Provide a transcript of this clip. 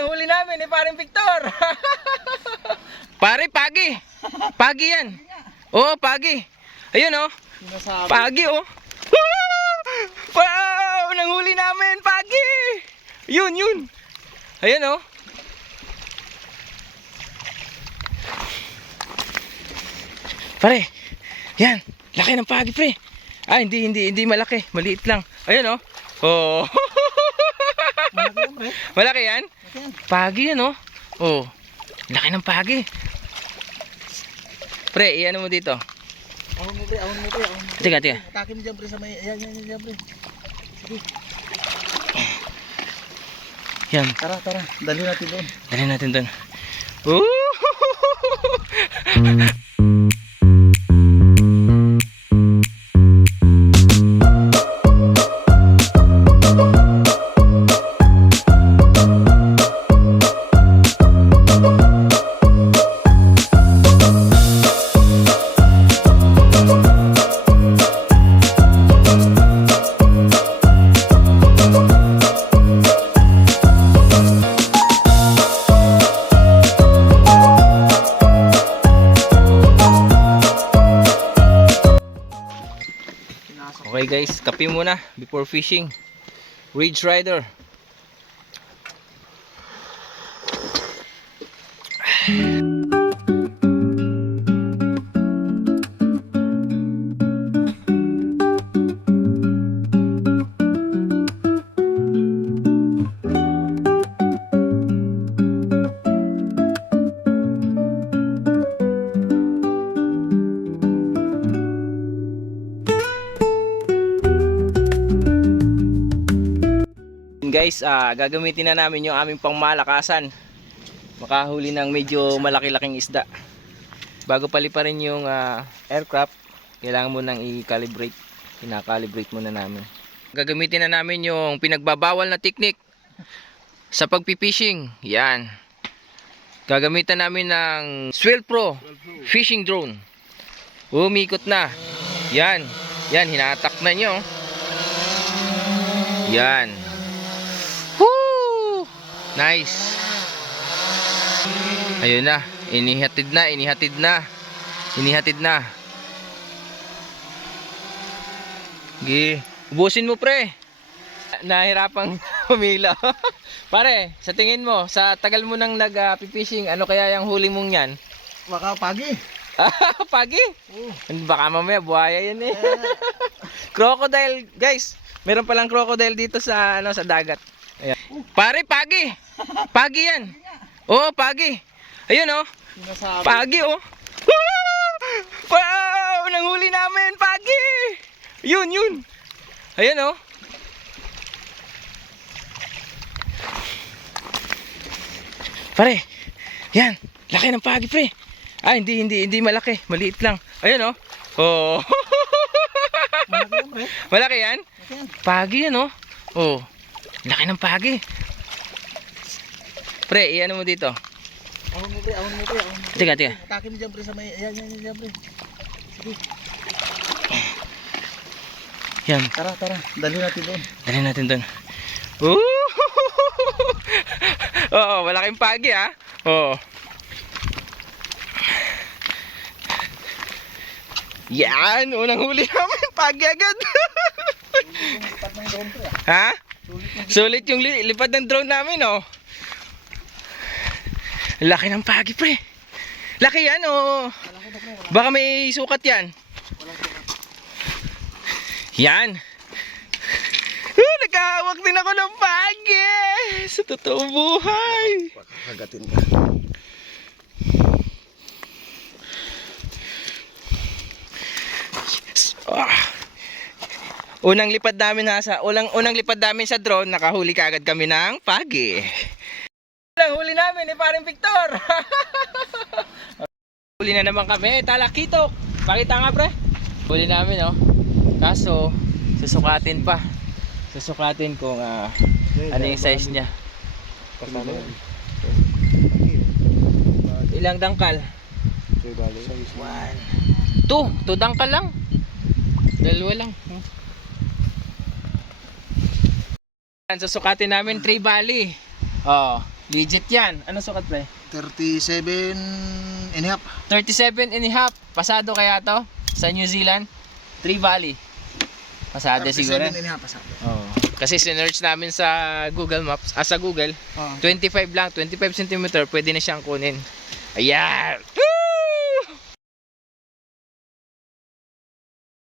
Unang huli namin ni Paring Victor. Pare, pagi. Pagi yan. Oo, pagi. Ayun oh. Pagi oh. Wow! Unang huli namin, pagi. Yun, yun. Ayun oh. Pare, yan. Laki ng pagi, pre. Ah, hindi malaki. Maliit lang. Ayun oh. Oh. Malaki yan, pre. Malaki yan? Malaki yan. Pagi yan oh. Oh. Laki ng pagi. Pre, iyan mo dito. Ahon mo, pre. Ahon mo, pre. Ahon mo, pre. Tiga. Atake mo dyan, pre, sa may... Yan, pre. Sige. Yan. Tara. Dali natin doon. Dali natin doon. Ooh! Okay guys, kape muna before fishing. Ridge Rider. Guys, gagamitin na namin yung aming pangmalakasan. Makahuli ng medyo malaki-laking isda. Bago paliparin yung aircraft, kailangan mo nang i-calibrate. Pinakalibrate muna namin. Gagamitin na namin yung pinagbabawal na technique sa pagpipishing. Yan. Gagamitan namin ng Swell Pro fishing drone. Umikot na. Yan. Yan, hinatak na nyo. Yan. Woo! Nice. Ayun na, inihatid na. Gi, ubusin mo, pre. Nahirapang humila. Pare, sa tingin mo, sa tagal mo nang nag-fishing, ano kaya yung huli mong yan? Baka pagi. Pagi? Baka mamaya buhaya yan eh. Crocodile, guys. Meron palang crocodile dito sa sa dagat. Ayan. Pare, pagi. Pagi yan. Oh, pagi. Ayun oh. Pagi oh. Wow! Nanghuli namin, pagi. Yun. Ayun oh. Pare, yan. Laki ng pagi, pre. Ah, hindi malaki. Maliit lang. Ayun oh. Oh. Malaki yan, pre. Malaki yan? Malaki yan. Pagi yan oh. Oh. Laki ng pagi. Pre, iyan mo dito. Ahon mo, pre. Tiga. Atake mo dyan, pre, sa may... Yan, pre. Sige. Yan. Tara. Dali natin doon. Dali natin doon. Ooh! Oo, malaking pagi ha. Oo. Yan, unang huli namin. Pagi agad. Lipad ng drone, pre. Ha? Sulit yung lipad ng drone namin oh. Laki ng pagi, pre. Laki yan oh. Baka may sukat yan. Yan. Nagkahawak din ako ng pagi sa totoong buhay. Kagatin ka. Unang lipad namin sa drone, nakahuli kaagad kami ng pagi. Unang huli namin ni Paring Victor. Huli na naman kami, talakitok. Pakita nga, pre. Huli namin oh. Kaso susukatin pa. Susukatin kung ano yung size niya. Ilang dangkal? 1, 2 dangkal lang. Dalawa lang. Susukatin namin 3 bali. Oh, Legit yan. Ano sukat pre? 37 and a half. 37 and a half. Pasado kaya to? Sa New Zealand? Tree Valley. Pasado 37 siguro. and a half pasado. Oo. Kasi sinearch namin sa Google Maps, sa Google, Oo. 25 lang, 25 cm, pwede na siyang kunin. Ayan!